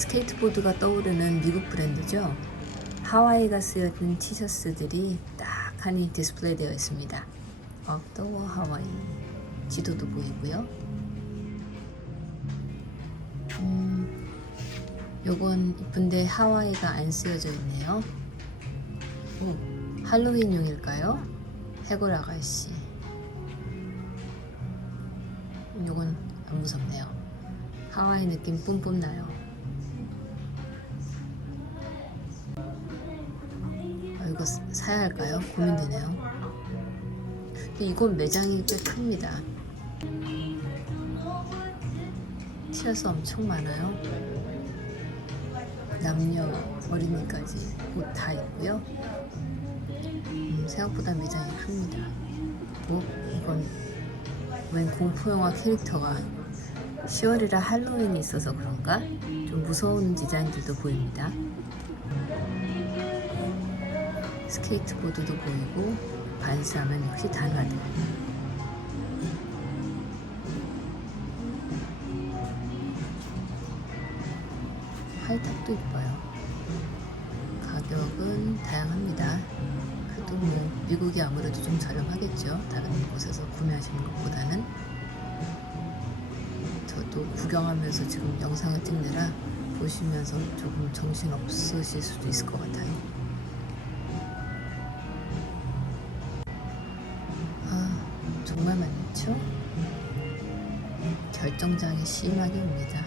스케이트보드가 떠오르는 미국 브랜드죠. 하와이가 쓰여진 티셔츠들이 딱 하니 디스플레이 되어 있습니다. 아웃도어 하와이 지도도 보이고요. 음, 요건 이쁜데 하와이가 안 쓰여져 있네요. 오, 할로윈용일까요? 해골 아가씨. 요건 안 무섭네요. 하와이 느낌 뿜뿜 나요. 사- 사야 할까요? 고민되네요. 이건 매장이 꽤 큽니다. 티셔츠 엄청 많아요. 남녀, 어린이까지 옷 다 있고요. 음, 생각보다 매장이 큽니다. 뭐 이건 웬 공포영화 캐릭터가 10월이라 할로윈이 있어서 그런가? 좀 무서운 디자인들도 보입니다. 스케이트보드도 보이고 반스하면 역시 단화들. 팔탁도 이뻐요. 가격은 다양합니다. 그래도 뭐 미국이 아무래도 좀 저렴하겠죠. 다른 곳에서 구매하시는 것보다는. 저도 구경하면서 지금 영상을 찍느라 보시면서 조금 정신 없으실 수도 있을 것 같아요. 정말 많죠? 결정장애 심하게 옵니다.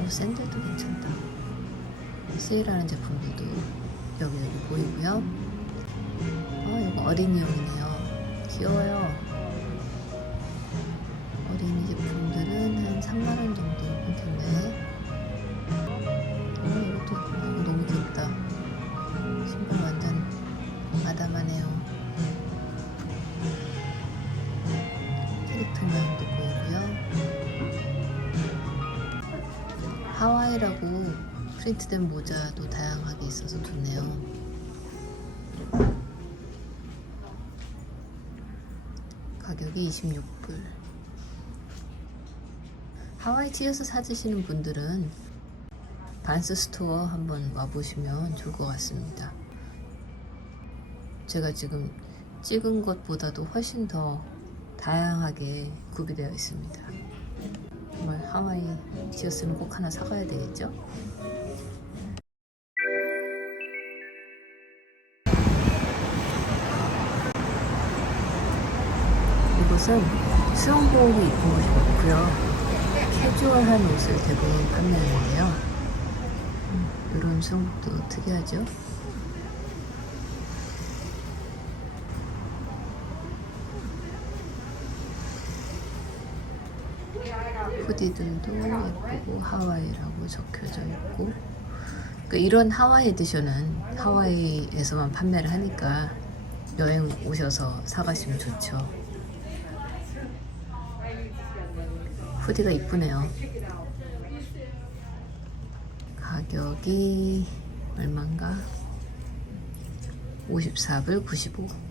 오, 샌들도 괜찮다. 세일하는 제품들도 여기 여기 보이고요. 어, 이거 어린이용이네요. 귀여워요. 어린이 제품들은 한 3만원 정도 괜찮네. 어, 이것도 너무 귀엽다. 신발 완전 아담하네요. 하와이라고 프린트된 모자도 다양하게 있어서 좋네요. 가격이 26불. 하와이 티셔츠 사주시는 분들은 반스 스토어 한번 와보시면 좋을 것 같습니다. 제가 지금 찍은 것보다도 훨씬 더 다양하게 구비되어 있습니다. 하와이 티셔츠는 꼭 하나 사가야 되겠죠? 이곳은 수영복이 입은 곳이 많고요. 캐주얼한 옷을 대부분 판매하는데요. 음, 이런 수영복도 특이하죠? 후디들도 예쁘고 하와이라고 적혀져 있고 그러니까 이런 하와이 에디션은 하와이에서만 판매를 하니까 여행 오셔서 사가시면 좋죠. 후디가 이쁘네요. 가격이 얼마인가? 54불 95.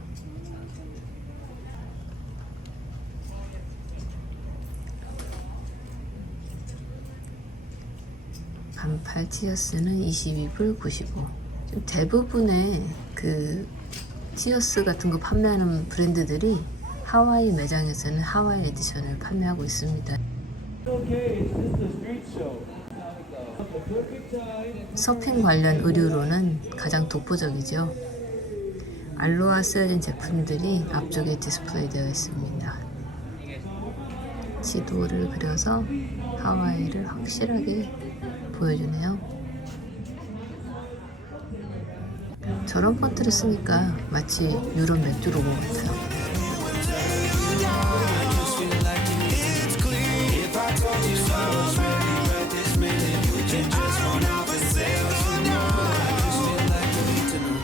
반팔 티어스는 22불 95. 지금 대부분의 그 티어스 같은 거 판매하는 브랜드들이 하와이 매장에서는 하와이 에디션을 판매하고 있습니다. 서핑 관련 의류로는 가장 독보적이죠. 알로하 쓰여진 제품들이 앞쪽에 디스플레이 되어 있습니다. 지도를 그려서 하와이를 확실하게 보여주네요. 저런 폰트를 쓰니까 마치 유럽 맥주로고 같아요.